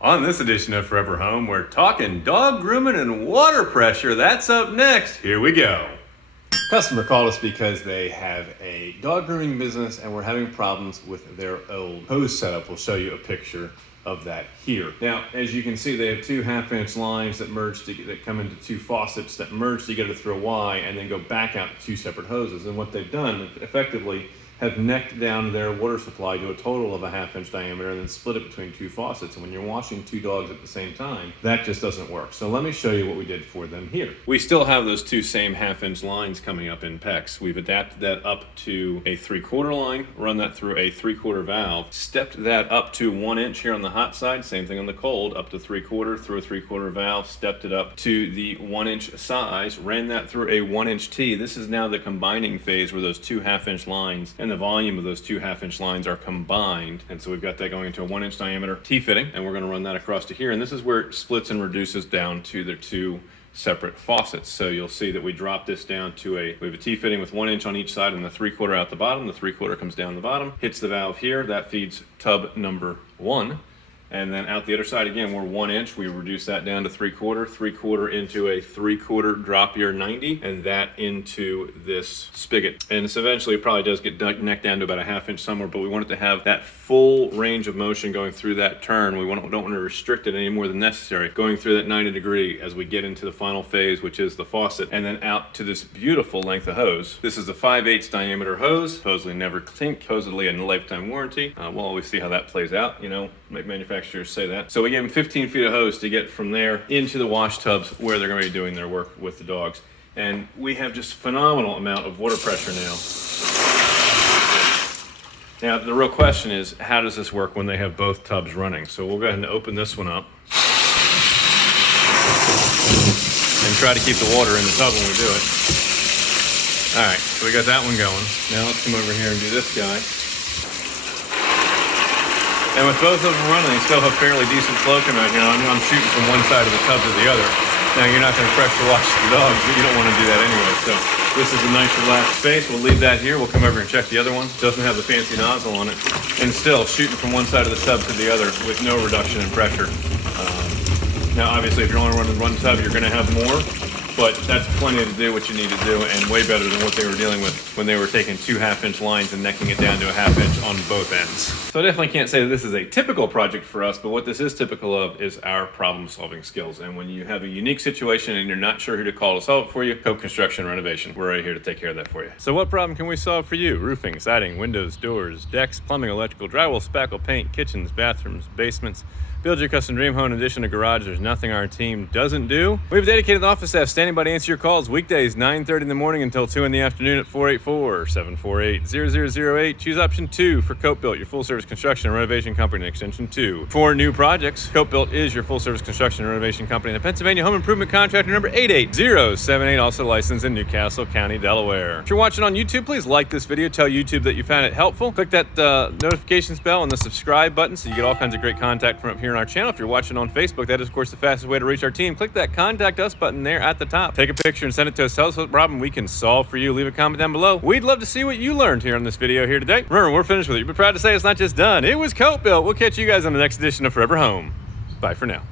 On this edition of Forever Home, we're talking dog grooming and water pressure. That's up next. Here we go. Customer called us because they have a dog grooming business and we're having problems with their old hose setup. We'll show you a picture of that here. Now, as you can see, they have two half-inch lines that that come into two faucets that merge together through a Y and then go back out to two separate hoses. And what they've done, effectively, have necked down their water supply to a total of a half-inch diameter and then split it between two faucets. And when you're washing two dogs at the same time, that just doesn't work. So let me show you what we did for them here. We still have those two same half-inch lines coming up in PEX. We've adapted that up to a 3/4 line, run that through a 3/4 valve, stepped that up to 1 inch here on the hot side, same thing on the cold, up to 3/4 through a 3/4 valve, stepped it up to the 1 inch size, ran that through a 1 inch T. This is now the combining phase where those two half-inch lines and the volume of those two half-inch lines are combined. And so we've got that going into a 1 inch diameter T-fitting, and we're going to run that across to here. And this is where it splits and reduces down to the two separate faucets. So you'll see that we drop this down to we have a T-fitting with 1 inch on each side and the 3/4 out the bottom. The 3/4 comes down the bottom, hits the valve here, that feeds tub number 1. And then out the other side again, we're 1 inch. We reduce that down to 3/4, 3/4 into a 3/4 drop year 90, and that into this spigot. And this eventually probably does get necked down to about a half-inch somewhere, but we want it to have that full range of motion going through that turn. We don't want to restrict it any more than necessary, going through that 90-degree as we get into the final phase, which is the faucet, and then out to this beautiful length of hose. This is a 5/8 diameter hose, supposedly never clink, supposedly a lifetime warranty. We'll always see how that plays out, you know, manufacturers say that. So we gave them 15 feet of hose to get from there into the wash tubs where they're going to be doing their work with the dogs. And we have just phenomenal amount of water pressure now. Now, the real question is, how does this work when they have both tubs running? So we'll go ahead and open this one up and try to keep the water in the tub when we do it. All right, so we got that one going. Now let's come over here and do this guy. And with both of them running, they still have fairly decent flow coming out here. I'm shooting from one side of the tub to the other. Now, you're not going to pressure wash the dogs, but you don't want to do that anyway. So this is a nice relaxed space. We'll leave that here. We'll come over and check the other one. Doesn't have the fancy nozzle on it. And still shooting from one side of the tub to the other with no reduction in pressure. Now, obviously, if you're only running one tub, you're going to have more. But that's plenty to do what you need to do, and way better than what they were dealing with when they were taking two half-inch lines and necking it down to a half-inch on both ends. So I definitely can't say that this is a typical project for us, but what this is typical of is our problem-solving skills. And when you have a unique situation and you're not sure who to call to solve it for you, 𝗂𝘀 Construction Renovation. We're right here to take care of that for you. So what problem can we solve for you? Roofing, siding, windows, doors, decks, plumbing, electrical, drywall, spackle, paint, kitchens, bathrooms, basements. Build your custom dream home in addition to garage. There's nothing our team doesn't do. We have a dedicated office staff standing by to answer your calls weekdays 9:30 in the morning until 2 in the afternoon at 484-748-0008. Choose option 2 for 𝗂𝘀, your full-service construction and renovation company, and extension 2. For new projects, 𝗂𝘀 is your full-service construction and renovation company, and the Pennsylvania Home Improvement Contractor number 88078, also licensed in Newcastle County, Delaware. If you're watching on YouTube, please like this video. Tell YouTube that you found it helpful. Click that notifications bell and the subscribe button so you get all kinds of great contact from up here on our channel. If you're watching on Facebook, that is of course the fastest way to reach our team. Click that contact us button there at the top. Take a picture and send it to us. Tell us what problem we can solve for you. Leave a comment down below. We'd love to see what you learned here on this video here today. Remember, we're finished with it. You'll be proud to say it's not just done. It was 𝗂𝘀. We'll catch you guys on the next edition of Forever Home. Bye for now.